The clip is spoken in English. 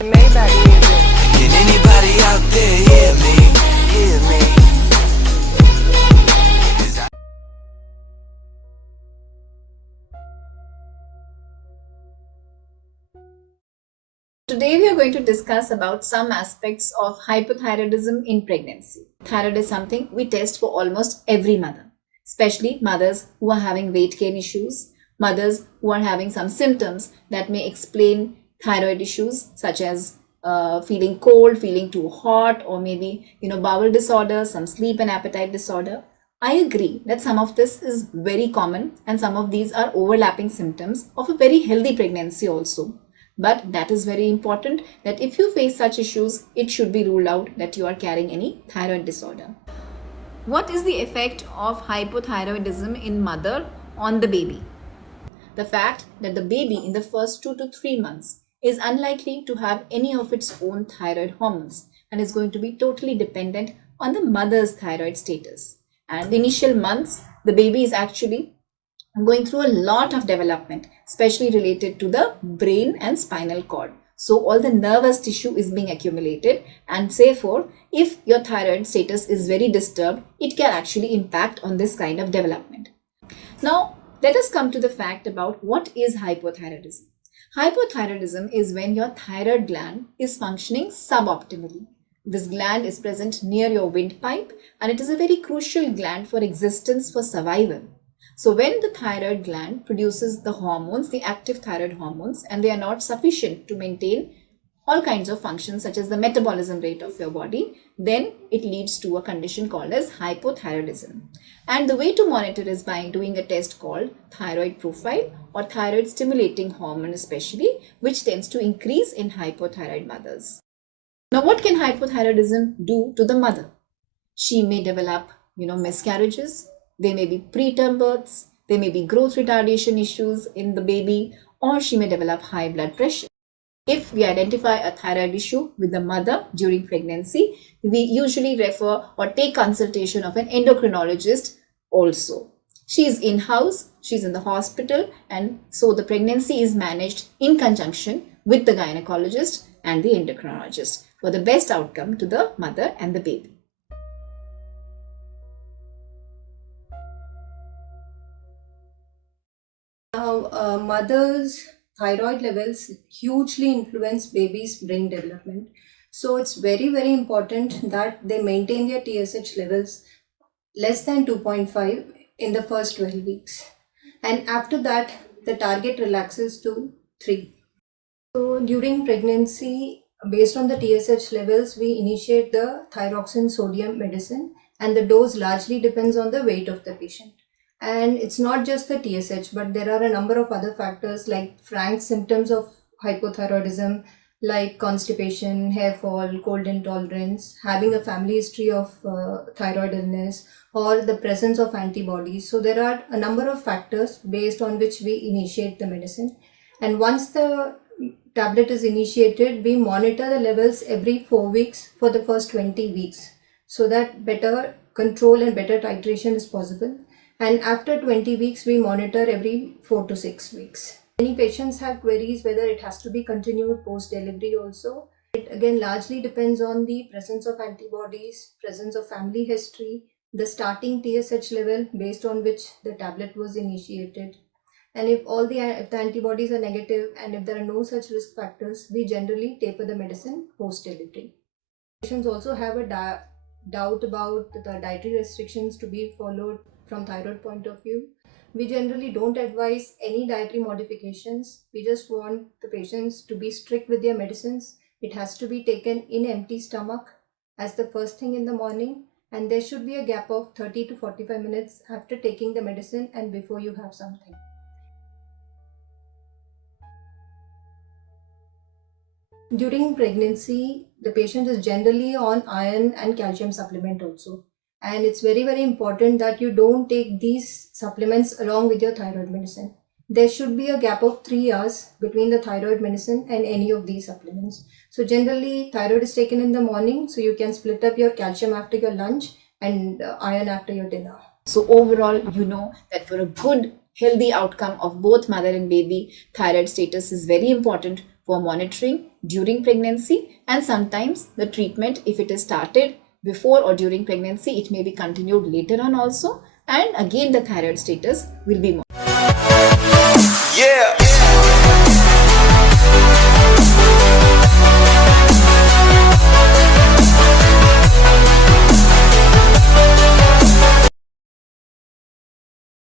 Maybach music. Can anybody out there hear me? Hear me? Today we are going to discuss about some aspects of hypothyroidism in pregnancy. Thyroid is something we test for almost every mother, especially mothers who are having weight gain issues, mothers who are having some symptoms that may explain thyroid issues such as feeling cold, feeling too hot, or maybe bowel disorder, some sleep and appetite disorder. I agree that some of this is very common and some of these are overlapping symptoms of a very healthy pregnancy also. But that is very important that if you face such issues, it should be ruled out that you are carrying any thyroid disorder. What is the effect of hypothyroidism in mother on the baby? The fact that the baby in the first 2 to 3 months is unlikely to have any of its own thyroid hormones and is going to be totally dependent on the mother's thyroid status. And the initial months, the baby is actually going through a lot of development, especially related to the brain and spinal cord. So all the nervous tissue is being accumulated, and therefore, if your thyroid status is very disturbed, it can actually impact on this kind of development. Now, let us come to the fact about what is hypothyroidism. Hypothyroidism is when your thyroid gland is functioning suboptimally. This gland is present near your windpipe, and it is a very crucial gland for existence, for survival. So when the thyroid gland produces the hormones, the active thyroid hormones, and they are not sufficient to maintain all kinds of functions such as the metabolism rate of your body, then it leads to a condition called as hypothyroidism. And the way to monitor is by doing a test called thyroid profile or thyroid stimulating hormone especially, which tends to increase in hypothyroid mothers. Now, what can hypothyroidism do to the mother? She may develop, miscarriages. There may be preterm births, there may be growth retardation issues in the baby, or she may develop high blood pressure. If we identify a thyroid issue with the mother during pregnancy, we usually refer or take consultation of an endocrinologist also. She is in-house, she's in the hospital, and so the pregnancy is managed in conjunction with the gynecologist and the endocrinologist for the best outcome to the mother and the baby. Now, mother's thyroid levels hugely influence baby's brain development. So it's very, very important that they maintain their TSH levels less than 2.5 in the first 12 weeks. And after that, the target relaxes to 3. So during pregnancy, based on the TSH levels, we initiate the thyroxine sodium medicine, and the dose largely depends on the weight of the patient. And it's not just the TSH, but there are a number of other factors like frank symptoms of hypothyroidism, like constipation, hair fall, cold intolerance, having a family history of thyroid illness, or the presence of antibodies. So there are a number of factors based on which we initiate the medicine. And once the tablet is initiated, we monitor the levels every 4 weeks for the first 20 weeks so that better control and better titration is possible. And after 20 weeks, we monitor every 4 to 6 weeks. Many patients have queries whether it has to be continued post-delivery also. It again largely depends on the presence of antibodies, presence of family history, the starting TSH level based on which the tablet was initiated. And if the antibodies are negative and if there are no such risk factors, we generally taper the medicine post-delivery. Patients also have a doubt about the dietary restrictions to be followed from thyroid point of view. We generally don't advise any dietary modifications. We just want the patients to be strict with their medicines. It has to be taken in empty stomach as the first thing in the morning, and there should be a gap of 30 to 45 minutes after taking the medicine and before you have something. During pregnancy, the patient is generally on iron and calcium supplement also. And it's very, very important that you don't take these supplements along with your thyroid medicine. There should be a gap of 3 hours between the thyroid medicine and any of these supplements. So generally, thyroid is taken in the morning, so you can split up your calcium after your lunch and iron after your dinner. So overall, that for a good healthy outcome of both mother and baby, thyroid status is very important for monitoring during pregnancy, and sometimes the treatment, if it is started before or during pregnancy, it may be continued later on also, and again the thyroid status will be monitored.